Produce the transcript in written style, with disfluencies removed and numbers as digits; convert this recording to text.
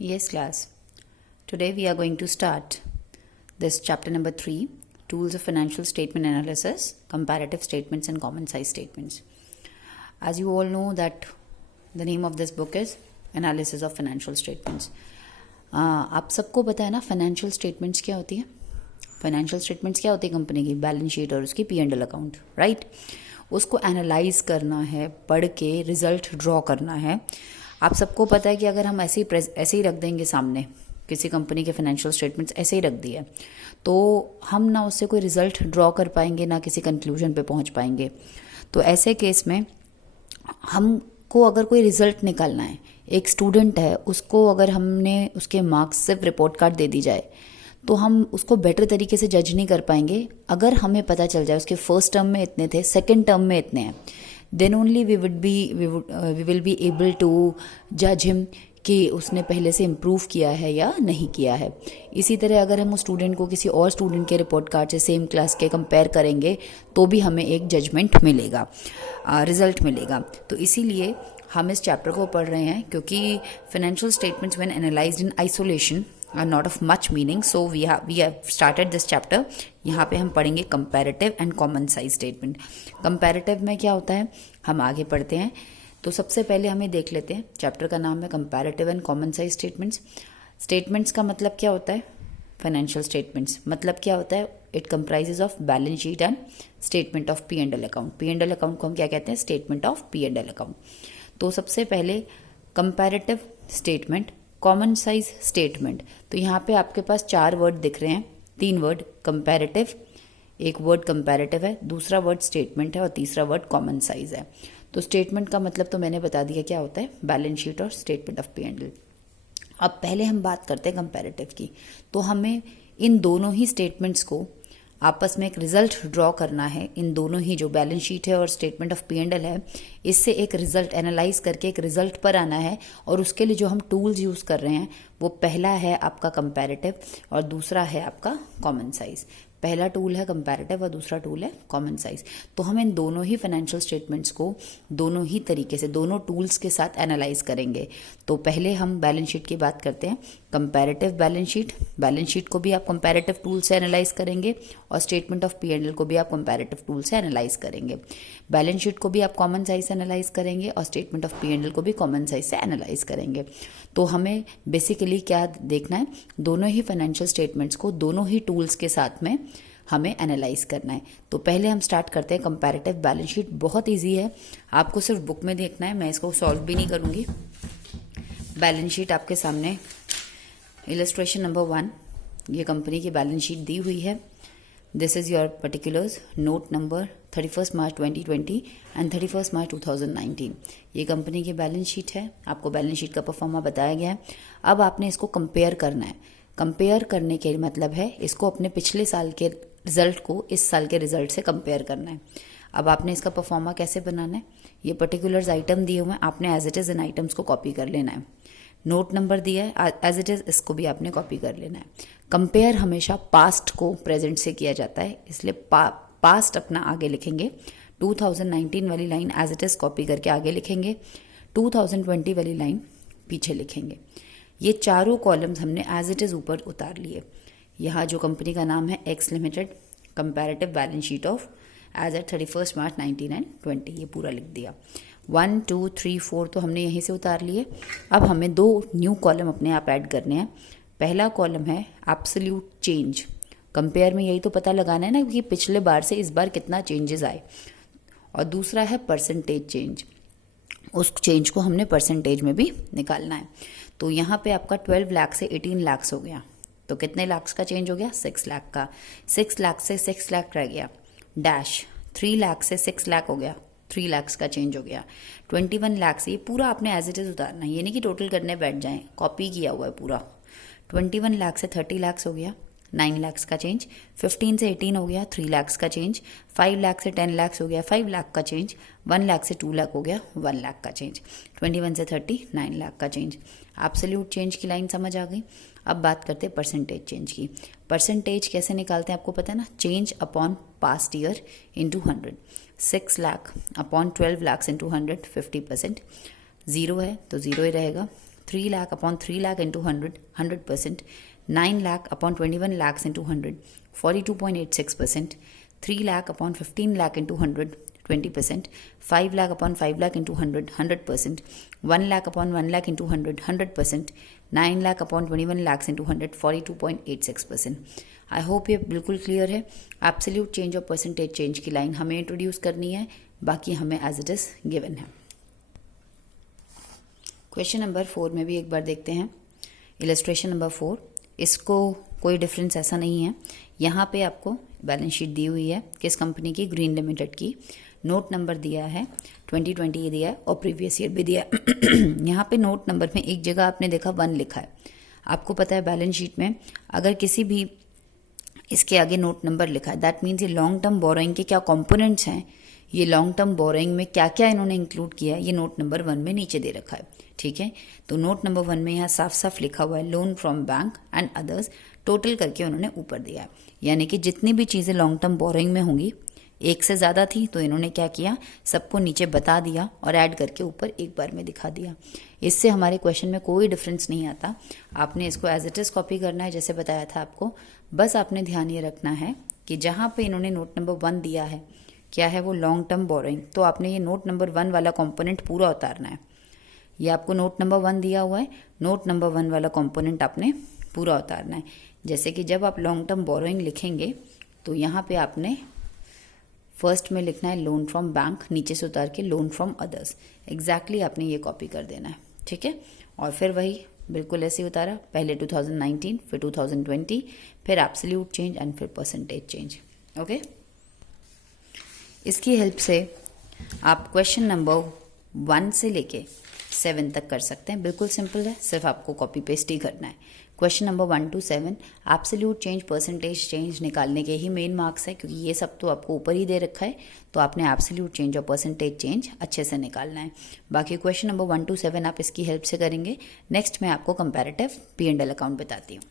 Yes, class. Today we are going to start this chapter number 3, Tools of Financial Statement Analysis, Comparative Statements and Common Size Statements. As you all know that the name of this book is Analysis of Financial Statements. आप सबको पता है ना financial statements क्या होती है? Financial statements क्या होती है कंपनी की? बैलेंस शीट और उसकी P&L अकाउंट, राइट? उसको एनालाइज करना है, पढ़ के रिजल्ट ड्रॉ करना है. आप सबको पता है कि अगर हम ऐसे ही रख देंगे सामने किसी कंपनी के फाइनेंशियल स्टेटमेंट्स ऐसे ही रख दिए तो हम ना उससे कोई रिजल्ट ड्रॉ कर पाएंगे ना किसी कंक्लूजन पे पहुंच पाएंगे. तो ऐसे केस में हमको अगर कोई रिजल्ट निकालना है, एक स्टूडेंट है उसको अगर हमने उसके मार्क्स सिर्फ रिपोर्ट कार्ड दे दी जाए तो हम उसको बेटर तरीके से जज नहीं कर पाएंगे. अगर हमें पता चल जाए उसके फर्स्ट टर्म में इतने थे, सेकेंड टर्म में इतने हैं, then only we will be able to जज हिम कि उसने पहले से इम्प्रूव किया है या नहीं किया है. इसी तरह अगर हम उस स्टूडेंट को किसी और स्टूडेंट के रिपोर्ट कार्ड से सेम क्लास के कंपेयर करेंगे तो भी हमें एक जजमेंट मिलेगा, रिजल्ट मिलेगा. तो इसीलिए हम इस चैप्टर को पढ़ रहे हैं क्योंकि financial statements when analysed in isolation are not of much meaning, so we have started this chapter. यहाँ पे हम पढ़ेंगे comparative and common size statement. comparative में क्या होता है हम आगे पढ़ते हैं. तो सबसे पहले हमें देख लेते हैं, चैप्टर का नाम है comparative and common size statements. statements का मतलब क्या होता है? financial statements मतलब क्या होता है? it comprises of balance sheet and statement of P&L account. P&L account को हम क्या कहते हैं? statement of P&L account. तो सबसे पहले comparative statement, common size statement. तो यहाँ पे आपके पास 4 वर्ड दिख रहे हैं, 3 वर्ड कंपैरेटिव, एक वर्ड कंपैरेटिव है, दूसरा वर्ड स्टेटमेंट है और तीसरा वर्ड कॉमन साइज है. तो स्टेटमेंट का मतलब तो मैंने बता दिया क्या होता है, बैलेंस शीट और स्टेटमेंट ऑफ P&L. अब पहले हम बात करते हैं कंपैरेटिव की. तो हमें इन दोनों ही स्टेटमेंट्स को आपस में एक रिजल्ट ड्रॉ करना है. इन दोनों ही जो बैलेंस शीट है और स्टेटमेंट ऑफ P&L है, इससे एक रिजल्ट एनालाइज करके एक रिजल्ट पर आना है. और उसके लिए जो हम टूल्स यूज़ कर रहे हैं वो पहला है आपका कंपैरेटिव और दूसरा है आपका कॉमन साइज. पहला टूल है कंपैरेटिव और दूसरा टूल है कॉमन साइज. तो हम इन दोनों ही फाइनेंशियल स्टेटमेंट्स को दोनों ही तरीके से दोनों टूल्स के साथ एनालाइज करेंगे. तो पहले हम बैलेंस शीट की बात करते हैं. कंपैरेटिव बैलेंस शीट को भी आप कंपैरेटिव टूल से एनालाइज करेंगे और स्टेटमेंट ऑफ P&L को भी आप कंपैरेटिव टूल से एनालाइज करेंगे. बैलेंस शीट को भी आप कॉमन साइज से एनालाइज करेंगे और स्टेटमेंट ऑफ P&L को भी कॉमन साइज से एनालाइज करेंगे. तो हमें बेसिकली क्या देखना है, दोनों ही फाइनेंशियल स्टेटमेंट्स को दोनों ही टूल्स के साथ में हमें एनालाइज करना है. तो पहले हम स्टार्ट करते हैं कंपैरेटिव बैलेंस शीट. बहुत इजी है, आपको सिर्फ बुक में देखना है, मैं इसको सॉल्व भी नहीं करूँगी. बैलेंस शीट आपके सामने, इलस्ट्रेशन नंबर 1, ये कंपनी की बैलेंस शीट दी हुई है. This is your particulars, note number 31 March 2020 and 31 मार्च 2019. ये कंपनी की बैलेंस शीट है. आपको बैलेंस शीट का परफॉर्मा बताया गया है. अब आपने इसको कंपेयर करना है. कंपेयर करने के मतलब है इसको अपने पिछले साल के रिजल्ट को इस साल के रिजल्ट से कंपेयर करना है. अब आपने इसका परफॉर्मा कैसे बनाना है, ये पर्टिकुलर्स आइटम दिए हुए हैं, आपने एज इट इज़ इन आइटम्स को कॉपी कर लेना है. नोट नंबर दिया है एज इट इज़, इसको भी आपने कॉपी कर लेना है. कंपेयर हमेशा पास्ट को प्रेजेंट से किया जाता है, इसलिए पास्ट अपना आगे लिखेंगे. 2019 वाली line as it is copy करके आगे लिखेंगे, 2020 वाली लाइन पीछे लिखेंगे. ये चारों कॉलम्स हमने एज इट इज़ ऊपर उतार लिए. यहाँ जो कंपनी का नाम है X limited, comparative balance sheet of as at 31 March 19 and 20, ये पूरा लिख दिया. 1 2 3 4 तो हमने यहीं से उतार लिए. अब हमें 2 न्यू कॉलम अपने आप ऐड करने हैं. पहला कॉलम है एब्सोल्यूट चेंज. कंपेयर में यही तो पता लगाना है ना कि पिछले बार से इस बार कितना चेंजेस आए. और दूसरा है परसेंटेज चेंज, उस चेंज को हमने परसेंटेज में भी निकालना है. तो यहाँ पे आपका 12 लाख से 18 लाख हो गया, तो कितने लाख का चेंज हो गया? 6 लाख का. 6 लाख से 6 लाख रह गया, डैश 3 लाख से 6 लाख हो गया, 3 लाख का चेंज हो गया. 21 लाख से, ये पूरा आपने एज इट इज़ उतारना है, ये नहीं कि टोटल करने बैठ जाएं, कॉपी किया हुआ है पूरा. 21 लाख से 30 लाख हो गया, 9 लाख का चेंज. 15 से 18 हो गया, 3 लाख का चेंज. 5 लाख से 10 लाख हो गया, 5 लाख का चेंज. 1 लाख से 2 लाख हो गया, 1 लाख का चेंज. 21 से 30, 9 लाख का चेंज. एब्सोल्यूट चेंज की लाइन समझ आ गई. अब बात करते हैं परसेंटेज चेंज की. परसेंटेज कैसे निकालते हैं आपको पता है ना, change upon past year into 100. 6 lakh upon 12 lakh into 100, 50%. 0 है तो 0 ही रहेगा. 3 lakh upon 3 lakh into 100, 100%, 9 lakh upon 21 lakhs into 100, 42.86%, 3 lakh upon 15 lakh into 100, 20%, 5 lakh upon 5 lakh into 100, 100%, 1 lakh upon 1 lakh into 100, 100%, 9 lakh upon 21 lakhs into 100, 42.86%. I hope ये बिल्कुल clear है. Absolute change और percentage change की line हमें introduce करनी है, बाकी हमें एज इट इज गिवन है. क्वेश्चन नंबर 4 में भी एक बार देखते हैं. इलस्ट्रेशन नंबर 4, इसको कोई डिफरेंस ऐसा नहीं है. यहाँ पे आपको बैलेंस शीट दी हुई है किस कंपनी की, ग्रीन लिमिटेड की. नोट नंबर दिया है 2020 दिया है और प्रीवियस ईयर भी दिया है. यहाँ पे नोट नंबर में एक जगह आपने देखा 1 लिखा है. आपको पता है बैलेंस शीट में अगर किसी भी इसके आगे नोट नंबर लिखा है, दैट मीन्स ये लॉन्ग टर्म बोरोइंग के क्या कंपोनेंट्स हैं, ये लॉन्ग टर्म बोरोइंग में क्या क्या इन्होंने इंक्लूड किया है, ये नोट नंबर 1 में नीचे दे रखा है. ठीक है, तो नोट नंबर 1 में यहाँ साफ साफ लिखा हुआ है loan from bank and others, total करके उन्होंने ऊपर दिया है. यानी कि जितनी भी चीज़ें लॉन्ग टर्म बोरोइंग में होंगी, एक से ज़्यादा थी तो इन्होंने क्या किया, सबको नीचे बता दिया और ऐड करके ऊपर एक बार में दिखा दिया. इससे हमारे क्वेश्चन में कोई डिफरेंस नहीं आता. आपने इसको एज इट इज़ कॉपी करना है जैसे बताया था आपको. बस आपने ध्यान ये रखना है कि जहाँ पे इन्होंने नोट नंबर 1 दिया है, क्या है वो लॉन्ग टर्म बोरोइंग, तो आपने ये नोट नंबर 1 वाला कॉम्पोनेंट पूरा उतारना है. ये आपको नोट नंबर 1 दिया हुआ है, नोट नंबर 1 वाला कॉम्पोनेंट आपने पूरा उतारना है. जैसे कि जब आप लॉन्ग टर्म बोरोइंग लिखेंगे तो यहाँ पे आपने फर्स्ट में लिखना है लोन फ्रॉम बैंक, नीचे से उतार के लोन फ्रॉम अदर्स. एग्जैक्टली आपने ये कॉपी कर देना है. ठीक है, और फिर वही बिल्कुल ऐसे ही उतारा, पहले 2019, फिर 2020, फिर एब्सोल्यूट चेंज एंड फिर परसेंटेज चेंज. ओके, इसकी हेल्प से आप क्वेश्चन नंबर 1 से लेके 7 तक कर सकते हैं. बिल्कुल सिंपल है, सिर्फ आपको कॉपी पेस्ट ही करना है. Question number 1 to 7 absolute change percentage change निकालने के ही मेन मार्क्स है, क्योंकि ये सब तो आपको ऊपर ही दे रखा है, तो आपने एब्सोल्यूट चेंज और परसेंटेज चेंज अच्छे से निकालना है. बाकी क्वेश्चन नंबर 1 to 7 आप इसकी हेल्प से करेंगे. नेक्स्ट मैं आपको कंपैरेटिव P&L अकाउंट बताती हूँ.